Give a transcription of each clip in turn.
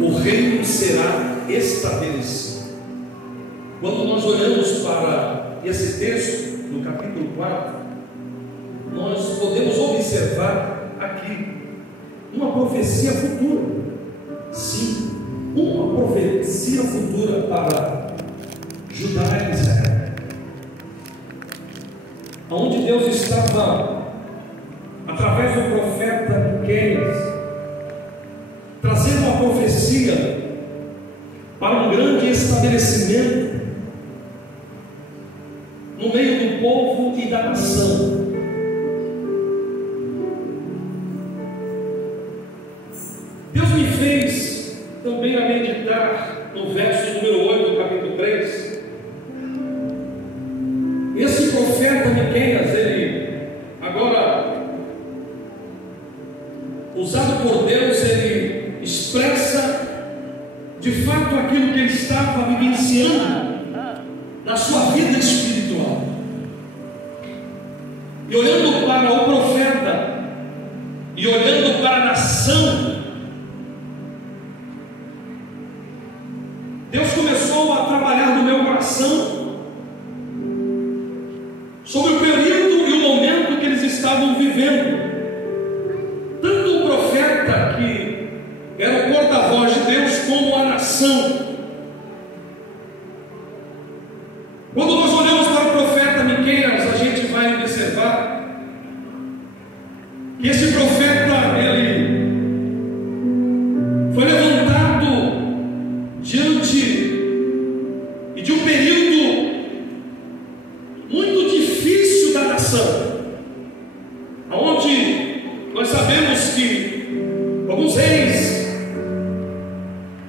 o reino será estabelecido. Quando nós olhamos para esse texto, no capítulo 4, nós podemos observar aqui uma profecia futura. Sim, uma profecia futura para Judá e Israel, onde Deus estava, através do profeta Miqueias, trazendo uma profecia para um grande estabelecimento no meio do povo e da nação. Deus me fez também a meditar no verso número 8 do capítulo 3. Esse profeta Miqueias, ele agora, usado por Deus, ele expressa de fato aquilo que ele estava vivenciando na sua vida espiritual. E olhando para o profeta e olhando para a nação, Deus começou a trabalhar no meu coração sobre o período e o momento que eles estavam vivendo. Tanto o profeta, que era o porta-voz de Deus, como a nação. Quando nós olhamos para o profeta Miqueias, a gente vai observar que esse profeta, ele foi levantado diante e de um período muito difícil da nação, onde nós sabemos que alguns reis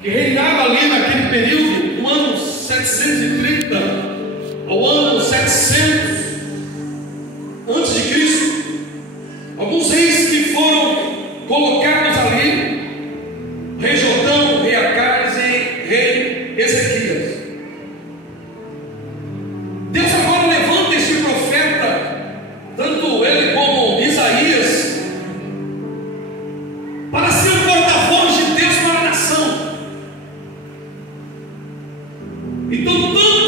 que reinavam ali naquele período, do ano 730 ao ano 700 antes de Cristo, alguns reis que foram colocados ali, rei Jotão, rei Acais e rei Ezequias. Deus agora levanta esse profeta, tanto ele como Isaías, para ser o porta-voz de Deus para a nação. Então, tanto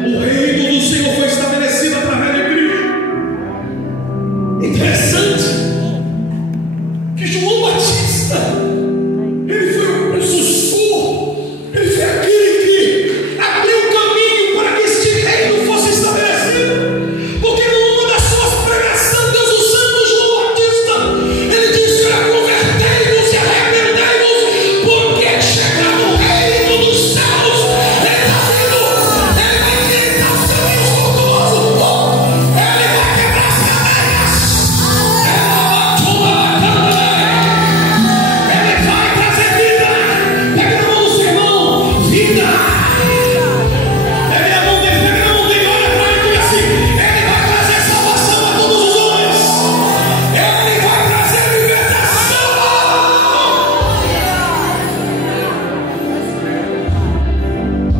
O reino do Senhor foi estabelecido através de Cristo. Interessante que João Batista, ele foi o precursor, ele foi aquele que abriu o caminho para que este reino fosse estabelecido. Porque numa das suas pregações, Deus usando João Batista, ele disse: convertei-vos e arrependei-vos, porque chegado o reino dos céus. Ele está vindo, ele vai endireitar os caminhos tortuosos, ele vai quebrar as cadeias, ele vai trazer vida. Pega na mão do seu irmão, vida. Pega na mão dele, olha para ele e diga assim: ele vai trazer salvação a todos os homens, ele vai trazer libertação.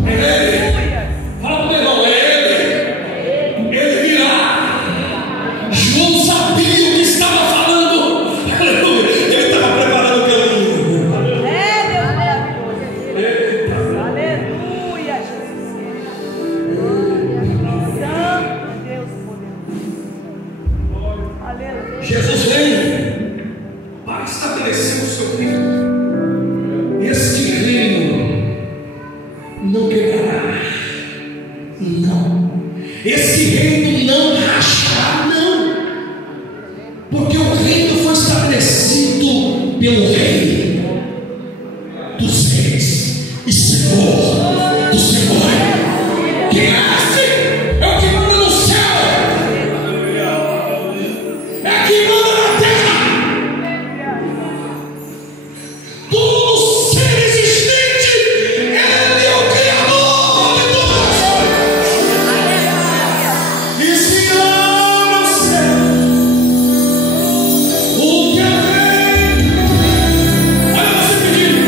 É ele. Fala para o irmão, é ele virá. João sabia o que estava falando. Aleluia. Ele estava preparando o caminho. Aleluia, Jesus. Santo Deus poderoso. Aleluia. Jesus vem para estabelecer o seu reino. Este reino não quebrará, não. Esse reino não rachará, não. Porque o reino foi estabelecido pelo Rei dos Reis e Senhor do Senhor. Quem é esse? É o que manda no céu, é quem manda na terra. Todo ser existente, ele é o Criador de todas as coisas. E se ama o céu, o que é rei. Olha você pedindo.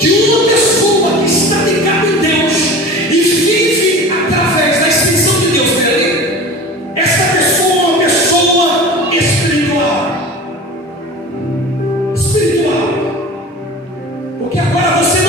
de uma pessoa que está ligada em Deus e vive através da extensão de Deus nele, essa pessoa é uma pessoa espiritual. Espiritual. Porque agora você